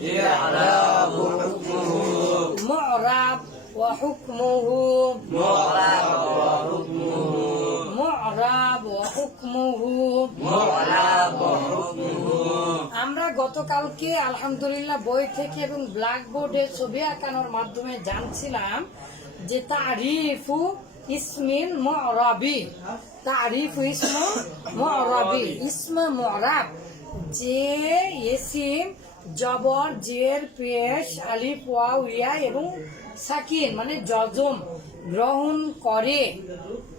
إعراب حكمه معرب وحكمه معرب وحكمه معرب وحكمه معرب وحكمه আমরা গতকালকে আলহামদুলিল্লাহ বই থেকে এবং ব্ল্যাকবোর্ডে ছবি আঁকানোর মাধ্যমে জানছিলাম যে তারিফু ইসমিন মরাবি তারিফু ইসম মরাবি ইসম মরাব যে ইসিম জবর, জের, পেশ, আলিফ ওয়া ইয়া এবং সাকিন মানে যজম গ্রহণ করে।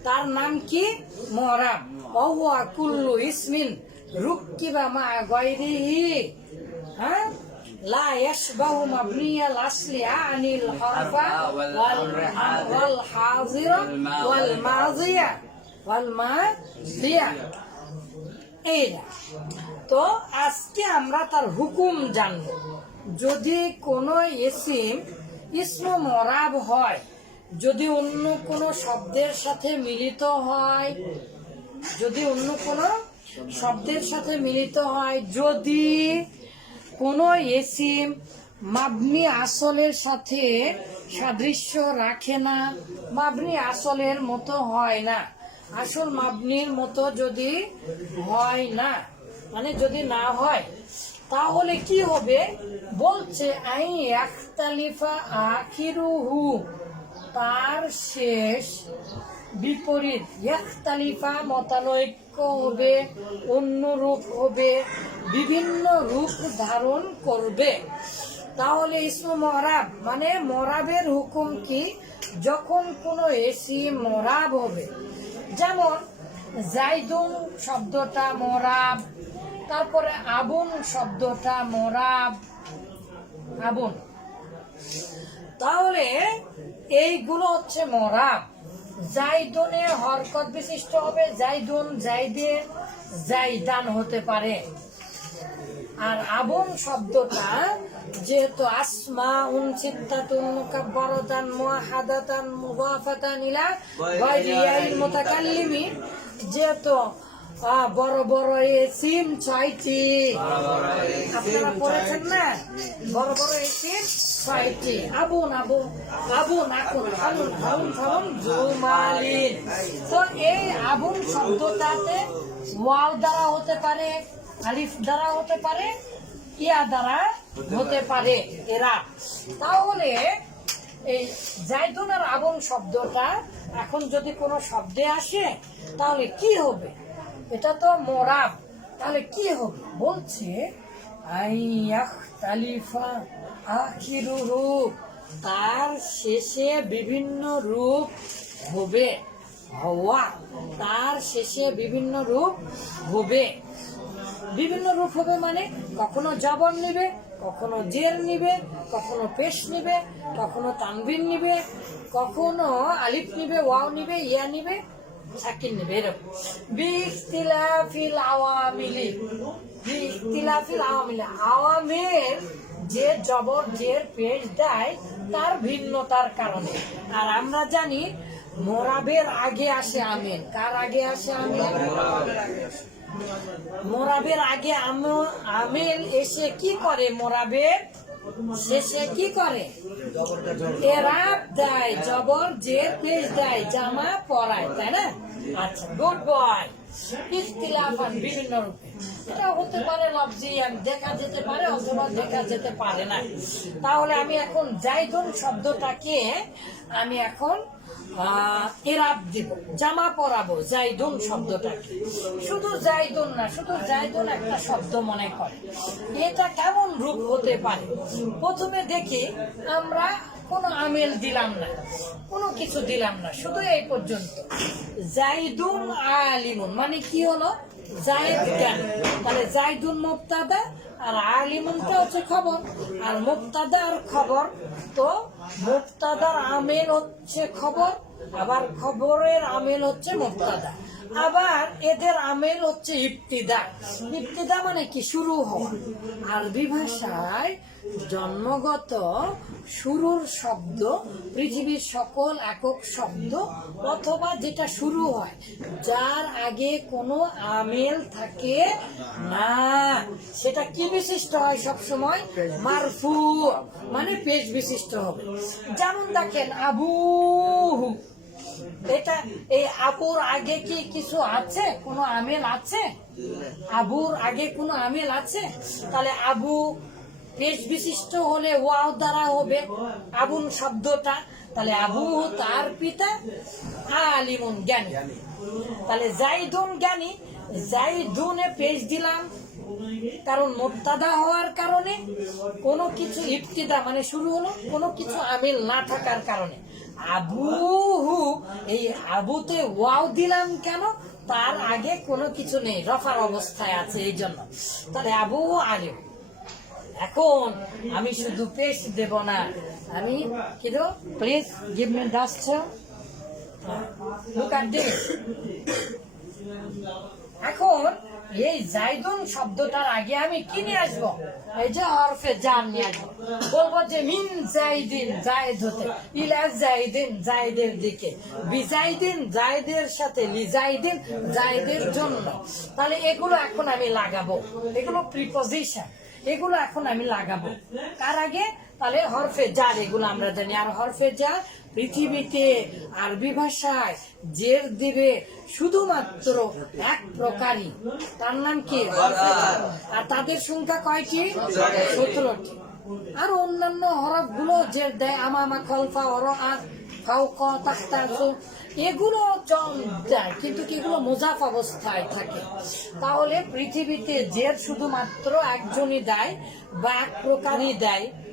তার নাম কি? মহরাম। ওয়া কুল্লু ইসমিন বা মা গায়রিহি। হ্যাঁ? লা ইয়াশবাহু মাবনিয়াল আসলি আনিল হরফা ওয়াল ওয়াল হাজিরা ওয়াল ওয়াল না। তো আজকে আমরা তার হুকুম জানব যদি কোনো এসিম ইসম মরাব হয়, যদি অন্য কোনো শব্দের সাথে মিলিত হয়, যদি অন্য কোনো শব্দের সাথে মিলিত হয়, যদি কোনো এসিম মাবনি আসলের সাথে সাদৃশ্য রাখে না, মাবনি আসলের মতো হয় না আসল মাবনির মতো যদি হয় না মানে যদি না হয়, তাহলে কি হবে? বলছে, আই একতালিফা আখিরুহু। তার শেষ বিপরীত একতালিফা মতানৈক্য হবে অন্য রূপ হবে, বিভিন্ন রূপ ধারণ করবে। তাহলে ইসম মরাব মানে মরাবের হুকুম কি? যখন কোনো এসি মরাব হবে যেমন জাইদুন শব্দটা মরাব, তারপরে আবুন শব্দটা মরাব। আবুন। তাহলে এইগুলো হচ্ছে মরাব। জাইদুনে হরকত বিশিষ্ট হবে, জাইদুন জাইদিন জাইদান হতে পারে। আর আবুন শব্দটা যেহেতু আসমা উন সিত্তাতুন মুকাব্বারাতান মুআহাদাতান মুদাফাতান ইলা গায়রিয়াল মুতাকাল্লিমি। যেহেতু বড় বড় এসিম ছয়টি। আপনারা পড়েছেন না? বড় বড় এসিম ছয়টি। আবুন আবু আবুন আকুন হালুন হাউন ফাউন জুমালিন তো এই আবুন শব্দটাতে ওয়াও দ্বারা হতে পারে, আলিফ দ্বারা হতে পারে ইয়া দ্বারা হতে পারে এরা। তাহলে এই জাইদুন আর শব্দটা এখন যদি কোনো শব্দে আসে, তাহলে কি হবে? এটা তো মোরাব। তাহলে কি হবে? বলছে তালিফা আখিরুহু তার শেষে বিভিন্ন রূপ হবে। হওয়া, তার শেষে বিভিন্ন রূপ হবে। বিভিন্ন রূপ হবে মানে কখনো জবর নিবে, কখনো জেল নিবে, কখনো পেশ নিবে, কখনো তানবিন নিবে, কখনো আলিফ নিবে, ওয়াও নিবে, ইয়া নিবে, সাকিন নিবে, এরকম। বিখতিলাফিল আওয়ামিলি বিখতিলাফিল আওয়ামিলি। আওয়ামের যে জবর জের পেশ দেয়, তার ভিন্নতার কারণে। আর আমরা জানি, মোরাবের আগে আসে আমিন। কার আগে আসে আমিন? মোরাবের আগে আম- আমেল এসে কি করে মোরাবের শেষে কি করে? এরাব দেয়, জবর যে পেশ দেয়, জামা পরায়, তাই না? আচ্ছা গুড বয়। বিভিন্ন এটা হতে পারে দেখা যেতে পারে অথবা দেখা যেতে পারে না। তাহলে আমি এখন জাইদুন শব্দটাকে আমি এখন এরাব দিব জামা পরাবো, জাইদুন শব্দটাকে। শুধু জাইদুন না, শুধু জাইদুন একটা শব্দ মনে করে। এটা কেমন রূপ হতে পারে? প্রথমে দেখি আমরা কোনো আমেল দিলাম না, কোনো কিছু দিলাম না, শুধু এই পর্যন্ত। জাইদুন আলিমুন মানে কি হলো? জায়েদ জ্ঞান। তাহলে জাইদুন মুক্তাদা আর আলিমুনটা হচ্ছে খবর? আর মুক্তাদা আর খবর, তো মুক্তাদার আমেল হচ্ছে খবর আবার খবরের আমেল হচ্ছে মুক্তাদা। আবার এদের আমেল হচ্ছে ইফতিদা ইফতিদা মানে কি? শুরু হওয়া। আরবি ভাষায় জন্মগত শুরুর শব্দ, পৃথিবীর সকল একক শব্দ, অথবা যেটা শুরু হয়, যার আগে কোনো আমেল থাকে না। সেটা কি বিশিষ্ট হয় সব সময় মারফু মানে পেশ বিশিষ্ট হবে। যেমন দেখেন আবু এটা এই আবুর আগে কি কিছু আছে? কোনো আমেল আছে? আবুর আগে কোনো আমেল আছে? তাহলে আবু পেশ বিশিষ্ট হলে ওয়াও দ্বারা হবে। আবুন শব্দটা। তাহলে আবু তার পিতা আলিমুন জ্ঞানী। তাহলে জাইদুন জ্ঞানী। জাইদুনে পেশ দিলাম। কারণ মোত্তাদা হওয়ার কারণে কোনো কিছু ইফতিদা মানে শুরু হলো, কোনো কিছু আমিল না থাকার কারণে। আবুহু এই আবুতে ওয়াও দিলাম কেন? তার আগে কোনো কিছু নেই, রফার অবস্থায় আছে এই জন্য। তাহলে আবু আলিম, এখন আমি শুধু পেশ দেব না, আমি কি দেব please give me dust look at this এখন এই জাইদুন শব্দটার আগে আমি কি নিয়ে আসব? এই যে হরফে জান নিয়ে আসব। বলব যে মিন জাইদিন জায়দ হতে, ইলা জাইদিন জায়দের দিকে। বিজাইদিন জায়দের সাথে লিজাইদিন জায়দের জন্য। তাহলে এগুলো এখন আমি লাগাবো। এগুলো প্রিপোজিশন এগুলো এখন আমি লাগাবো। তার আগে তাহলে হরফে জার এগুলো আমরা জানি। আর হরফে জার পৃথিবীতে আরবি ভাষায় জের দিবে শুধুমাত্র এক প্রকারই। তার নাম কি? আর তাদের সংখ্যা কয়টি? সতেরোটি। আর অন্যান্য হরফগুলো যে দেয় আমামা খলফা হর আর এগুলো দেয় কিন্তু এগুলো মোজাফ অবস্থায় থাকে। তাহলে পৃথিবীতে জের শুধুমাত্র একজনই দেয় বা এক প্রকারই দেয়।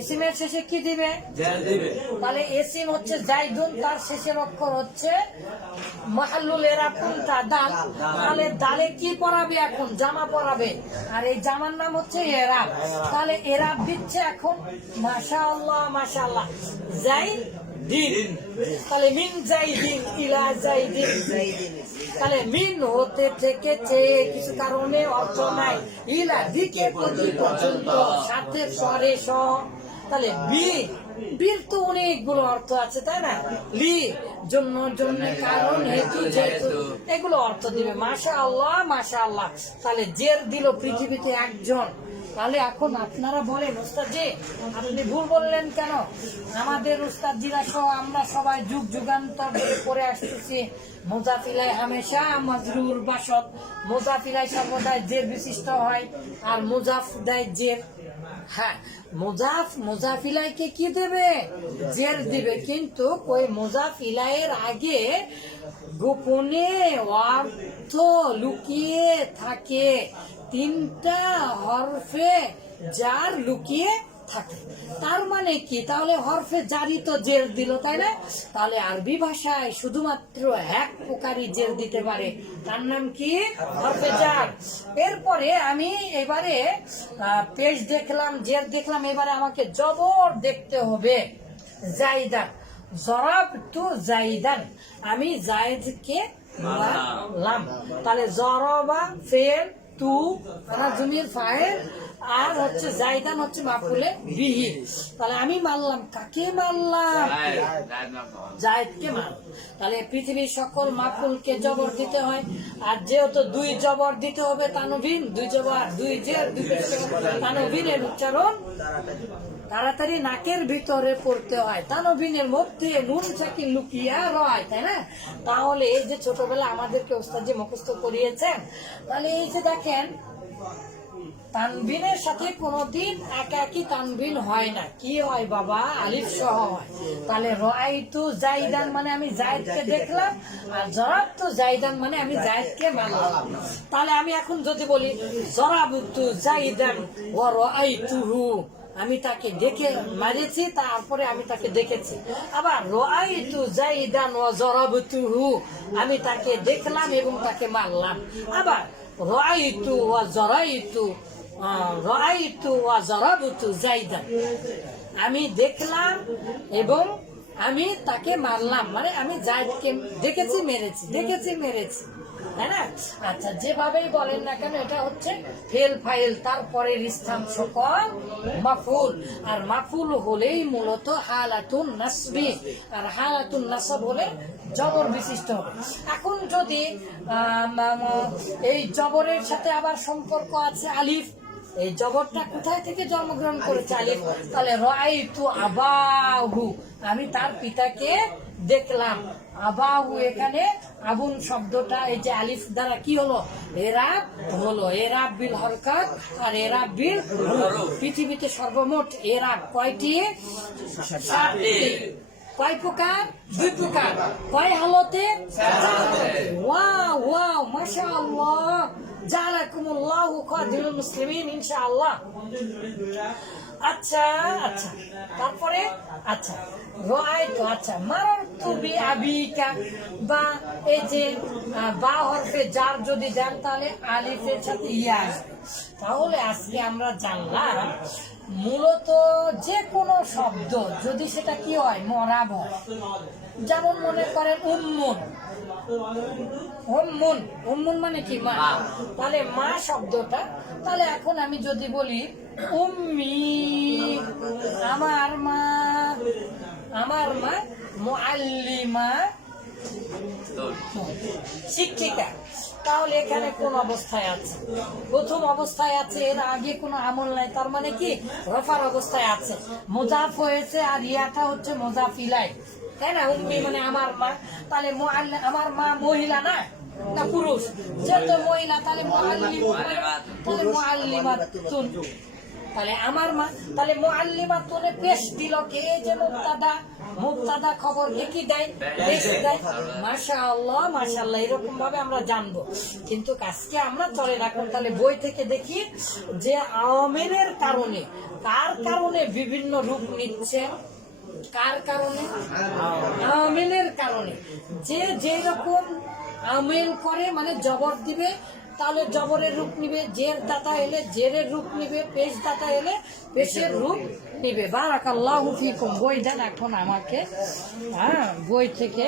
এসিমের শেষে কি দিবে? তাহলে এসিম হচ্ছে জাইদুন তার শেষের অক্ষর হচ্ছে মাহাল্লুল এরা কোনটা? দাল। তাহলে দালে কি পড়াবে এখন? জামা পড়াবে আর এই জামার নাম হচ্ছে এরাব। তাহলে এরাব দিচ্ছে এখন মাশাআল্লাহ মাশাআল্লাহ। যাই দিন। তাহলে মিন যাই দিন ইলা যাই দিন তাহলে মিন হতে থেকে চেয়ে কিছু কারণে অর্থ নাই। ইলা দিকে পর্যন্ত সাথে স্বরে স। তাহলে বি বীর তো অনেকগুলো অর্থ আছে, তাই না? লি, জন্য জন্য, কারণ, হেতু, যেহেতু, এগুলো অর্থ দিবে। মাশা আল্লাহ মাশা আল্লাহ তাহলে জের দিল পৃথিবীতে একজন। তাহলে এখন আপনারা বলেন ওস্তাদ জি আপনি ভুল বললেন কেন? আমাদের উস্তাদ জিরা সহ আমরা সবাই যুগ যুগান্তর করে আসতেছি। মোজাফিলাই হামেশা মাজরুর বাসত। মোজাফিলাই সর্বদাই জের বিশিষ্ট হয়, আর মুজাফ দেয় জের। হ্যাঁ মোজাফ, মোজাফিলাইকে কি দেবে? জের দিবে। কিন্তু ওই মোজাফিলাইয়ের আগে গোপনে অর্থ লুকিয়ে থাকে। তিনটা হরফে যার লুকিয়ে থাকে। তার মানে কি? তাহলে হরফে জারি তো জের দিল তাই না? তাহলে আরবি ভাষায় শুধুমাত্র এক প্রকারই জের দিতে পারে। তার নাম কি? হরফে জার। এরপরে আমি এবারে পেজ দেখলাম জের দেখলাম এবারে আমাকে জবর দেখতে হবে। জাইদান। জরাব টু জাইদান। আমি জায়দকে মারলাম তাহলে জরবা ফেল তু তারা জমির ফায়ের আর হচ্ছে জায়দান হচ্ছে মাফুলে বিহি তাহলে আমি মারলাম কাকে মারলাম? জায়দকে মান তাহলে পৃথিবীর সকল মাফুলকে জবর দিতে হয় আর যেহেতু দুই জবর দিতে হবে তানবিন দুই জবর দুই জের দুই তানবিনের উচ্চারণ তাড়াতাড়ি নাকের ভিতরে পড়তে হয়। তানবিনের মধ্যে নুন চাকি লুকিয়া রয়, তাই না? তাহলে এই যে ছোটবেলা আমাদেরকে ওস্তাদ মুখস্থ করিয়েছেন, তাহলে এই যে দেখেন, তানবিনের সাথে কোনোদিন একা একই তানবিন হয় না। কি হয় বাবা? আলিফ সহ হয়। তাহলে রয়াইতু জাইদান মানে আমি জায়দকে দেখলাম, আর জরাব তো জাইদান মানে আমি জায়দকে মানলাম। তাহলে আমি এখন যদি বলি জরাবতু জাইদান ও রয়াইতুহু আমি তাকে দেখে মারেছি, তারপরে আমি তাকে দেখেছি আবার রয়াইতু জাইদান ও জরাবতুহু আমি তাকে দেখলাম এবং তাকে মারলাম। আবার রয়াইতু ও জরাইতু রাইতু ওয়া জারাবতু জাইদান আমি দেখলাম এবং আমি তাকে মারলাম। মানে আমি জায়দকে দেখেছি মেরেছি দেখেছি মেরেছি। তাই না? আচ্ছা যেভাবেই বলেন না কেন এটা হচ্ছে ফেল ফাইল তারপরের স্থান সকল মাফুল। আর মাফুল হলেই মূলত হালাতুন নাসবি। আর হালাতুন নাসব হলে জবর বিশিষ্ট হবে। এখন যদি এই জবরের সাথে আবার সম্পর্ক আছে আলিফ এই জগৎটা কোথায় থেকে জন্মগ্রহণ করেছে আলিফ? তাহলে রাইতু আবাহু। আমি তার পিতাকে দেখলাম। আবাহু এখানে আবুন শব্দটা, এই যে আলিফ দ্বারা কি হলো? এরাব হলো এরাব বিল হরকত আর এরাব বিল পৃথিবীতে সর্বমোট এরাব কয়টি? কয় প্রকার? দুই প্রকার। কয় হালতে? ওয়াও ওয়াও, মাশাআল্লাহ। জালাকুমুল্লাহু খাদিমুল মুসলিমিন, ইনশাআল্লাহ। আচ্ছা আচ্ছা। তারপরে আচ্ছা। রাইতু আচ্ছা। মারারতু বি আবিকা। বা এই যে বা হরফে যার যদি দেন, তাহলে আলিফের সাথে ইয়া তাহলে আজকে আমরা জানলাম, মূলত যে কোনো শব্দ, যদি সেটা কি হয়? মরাব। হয় যেমন মনে করেন, উম্মুন। উম্মুন। উম্মুন মানে কি? মা। তাহলে মা শব্দটা, তাহলে এখন আমি যদি বলি উম্মি, আমার মা আমার মা মুআল্লিমা। শিক্ষিকা। তাহলে এখানে কোন অবস্থায় আছে? প্রথম অবস্থায় আছে, এর আগে কোনো আমল নাই, তার মানে কি? রফার অবস্থায় আছে। মোজাফ হয়েছে আর ইয়াটা হচ্ছে মোজাফিলাই। তাই না? উম্মি মানে আমার মা। তাহলে আমার মা মহিলা না? না পুরুষ? যেহেতু মহিলা, তাহলে মুআল্লিম তাহলে মুআল্লিমাতুন। তাহলে আমার মা, তাহলে মুআল্লিমাতুনে পেশ দিল। কে যে মুক্তাদা মুক্তাদা খবর কে দেয়? পেশ দেয়? মাশাআল্লাহ মাশাআল্লাহ এরকম ভাবে আমরা জানব। কিন্তু আজকে আমরা চলে রাখুন তাহলে বই থেকে দেখি যে আওয়ামেনের কারণে, কার কারণে বিভিন্ন রূপ নিচ্ছে? কার কারণে? আমিনের কারণে। যে যে রকম আমিন করে মানে জবর দিবে তাহলে জবরের রূপ নিবে, জের দাতা এলে জেরের রূপ নিবে, পেশ দাতা এলে পেশের রূপ নিবে। ফিকুম। বই দেন এখন আমাকে। হ্যাঁ বই থেকে